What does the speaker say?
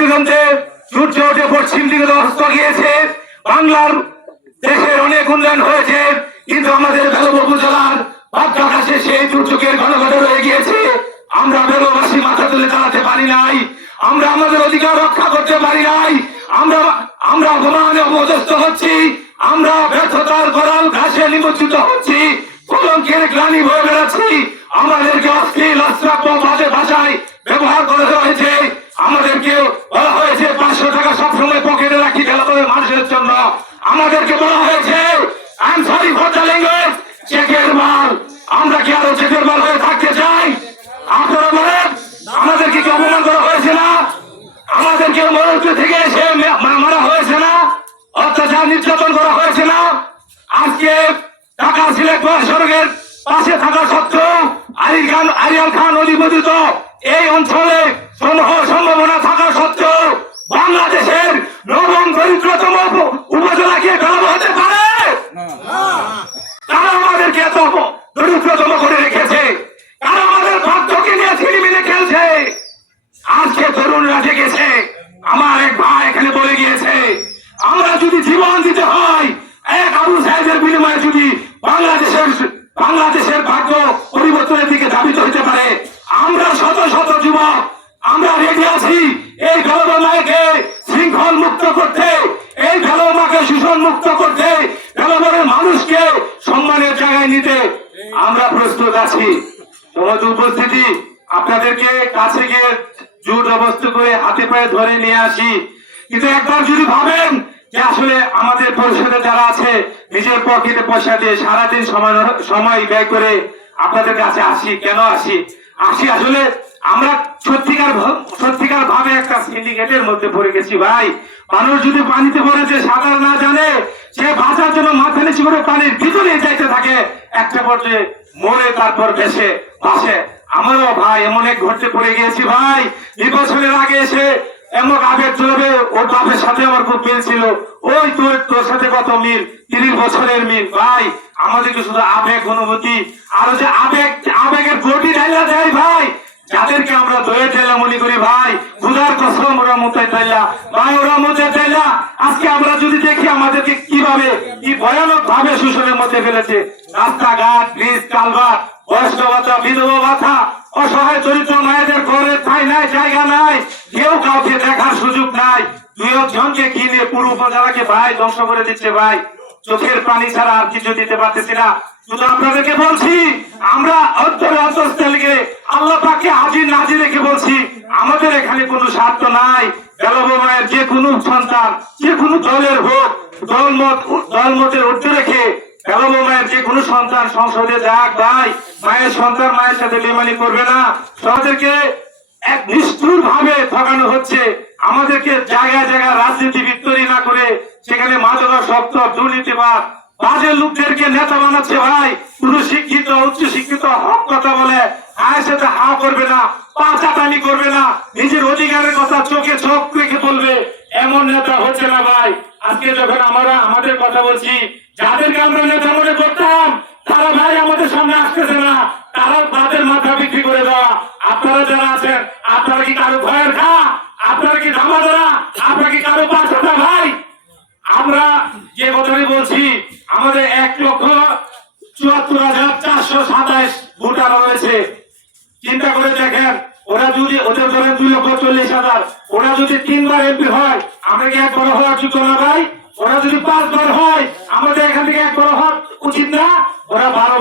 দিগন্তে সূর্য ওঠে পশ্চিম দিকে অস্ত গিয়েছে, বাংলার দেশের অনেক উন্নয়ন হয়েছে, কিন্তু আমাদের বেলব উপজেলার বাদ্যাকাশে সেই দুর্যোগের ঘন ঘন রয়ে গিয়েছে। আমরা বেলবাসী মাথা তুলে দাঁড়াতে পারি নাই, আমরা আমাদের অধিকার রক্ষা করতে পারি নাই, আমরা আমরা অপমানে অপদস্থ হচ্ছি, আমরা ব্যর্থতার গড়াল ঘাসে নিমজ্জিত হচ্ছি, কলঙ্কের গ্লানি বয়ে বেড়াচ্ছি, আমাদেরকে অশ্লীল, অশ্রাব্য বাজে ভাষায় ব্যবহার করা হয়েছে আমাদেরকে বলা হয়েছে পাঁচশো টাকা সবসময় পকেটে রাখি খেলাধুলের মানুষের জন্য আমাদেরকে বলা হয়েছে I am sorry for language চেকের মাল। আমরা কি আরও চেকের মাল হয়ে থাকতে চাই? আপনারা বলেন, আমাদেরকে কি অপমান করা হয়েছে না? আমাদেরকে মরুত্ব থেকে এসে মারা হয়েছে না? অত্যাচার নির্যাতন করা হয়েছে না? আজকে ঢাকা সিলেট মহাসড়কের পাশে থাকা সত্ত্বেও আরিল খান আরিয়াল খান অধিপতিত এই অঞ্চলে সমূহ সম্ভাবনা থাকা সত্ত্বেও বাংলাদেশের নবম দরিদ্রতম উপ- উপজেলাকে গড়ানো হতে পারে তারা আমাদেরকে এত দরিদ্রতম করে রেখেছে তারা আমাদের ভাগ্যকে নিয়ে ছিনিমিনি খেলছে আজকে তরুণরা জেগেছে আমার এক ভাই এখানে বলে গিয়েছে আমরা যদি জীবন দিতে হয়, এক আবু সাহেবের বিনিময়ে যদি বাংলাদেশের বাংলাদেশের ভাগ্য পরিবর্তনের দিকে ধাবিত হতে পারে, আমরা শত শত যুবক, আমরা রেডি আছি এই গলবাকে শৃঙ্খল মুক্ত করতে, এই গলবাকে শোষণ মুক্ত করতে গলবানের মানুষকে সম্মানের জায়গায় নিতে আমরা প্রস্তুত আছি। সমাজ উপস্থিতি, আপনাদেরকে কাছে গিয়ে জোর অবস্থ করে হাতে পায়ে ধরে নিয়ে আসি। কিন্তু একবার যদি ভাবেন যে আসলে আমাদের পরিষদে যারা আছে, নিজের পকেটে পয়সা দিয়ে সারাদিন সময় সময় ব্যয় করে আপনাদের কাছে আসি, কেন আসি? আসি আসলে আমরা সত্যিকার সত্যিকার ভাবে একটা সিন্ডিকেটের মধ্যে পড়ে গেছি ভাই। মানুষ যদি পানিতে পড়ে যে সাঁতার না জানে, সে বাঁচার জন্য মাথা নিচু করে পানির ভিতরে যাইতে থাকে, একটা পর্যায়ে মরে তারপর ভেসে ভাসে আমারও ভাই এমন এক ঘটতে পড়ে গিয়েছি ভাই। নির্বাচনের আগে এসে এমন ওর বাপের সাথে আমার খুব মিল ছিল। ওই তোর তোর সাথে কত মিল? তিরিশ বছরের মিল। ভাই শুধু আবেগ, অনুভূতি? যে আবেগ আবেগের গটি ঢাইলা ভাই। যাদেরকে আমরা ঠেলা মনে করি ভাই, খুদার কসম ওরা ভাই, ওরা আজকে আমরা যদি দেখি আমাদেরকে কীভাবে, কি ভয়ানক ভাবে শোষণের মধ্যে ফেলেছে। রাস্তাঘাট, ব্রিজ কালভার বয়স্ক ভাতা, বিধবা ভাতা অসহায় চরিত্র মায়েদের ঘরে ঠাই নাই, জায়গা নাই। কেউ কাউকে দেখার সুযোগ নাই। দুই জনকে কিনে পুরো উপজেলাকে ভাই ধ্বংস করে দিচ্ছে ভাই। চোখের পানি ছাড়া আর কিছু দিতে পারতেছি না। শুধু আপনাদেরকে বলছি, আমরা অন্তরে অন্তঃস্থলকে আল্লাহ পাককে হাজির নাজির রেখে বলছি, আমাদের এখানে কোনো স্বার্থ নাই। বেলব মায়ের যে কোনো সন্তান, যে কোনো দলের হোক দলমত দলমতের ঊর্ধ্বে রেখে মায়ের যে কোনো সন্তান সংসদে যাক ভাই মায়ের সন্তান মায়ের সাথে বেমানি করবে না। আমাদেরকে এক নিষ্ঠুর ভাবে ঠকানো হচ্ছে। আমাদেরকে জায়গায় জায়গায় রাজনীতি বিক্তরি না করে সেখানে মাদকা, শক্ত, দুর্নীতিবাদ, বাজে লোকদেরকে নেতা বানাচ্ছে ভাই। কোন শিক্ষিত, উচ্চ শিক্ষিত, হক কথা বলে আয়ের সাথে হা করবে না পাচাটানি করবে না। নিজের অধিকারের কথা চোখে চোখ রেখে বলবে, এমন নেতা হচ্ছে না ভাই। আজকে যখন আমরা আমাদের কথা বলছি, যাদেরকে আমরা নেতা মনে করতাম, তারা ভাই আমাদের সামনে আসতেছে না। তারা তাদের মাথা বিক্রি করে দেওয়া। আপনারা যারা আছেন, আপনারা কি কারও ভয়ের খা আপনারা কি ধামা ধরা? আপনারা কি কারও পাঁচটা ভাই? আমরা যে কথাটি বলছি, আমাদের এক লক্ষ চুয়াত্তর হাজার চারশো সাতাইশ ভোটার রয়েছে। চিন্তা করে দেখেন, ওরা যদি, ওদের ধরেন দুই লক্ষ চল্লিশ হাজার, ওরা যদি তিনবার এমপি হয় আমরা কি বড় হওয়ার যোগ্য না ভাই ওরা যদি পাঁচবার হয়, আমাদের এখান থেকে এক বড় হওয়া উচিত না? ওরা বারো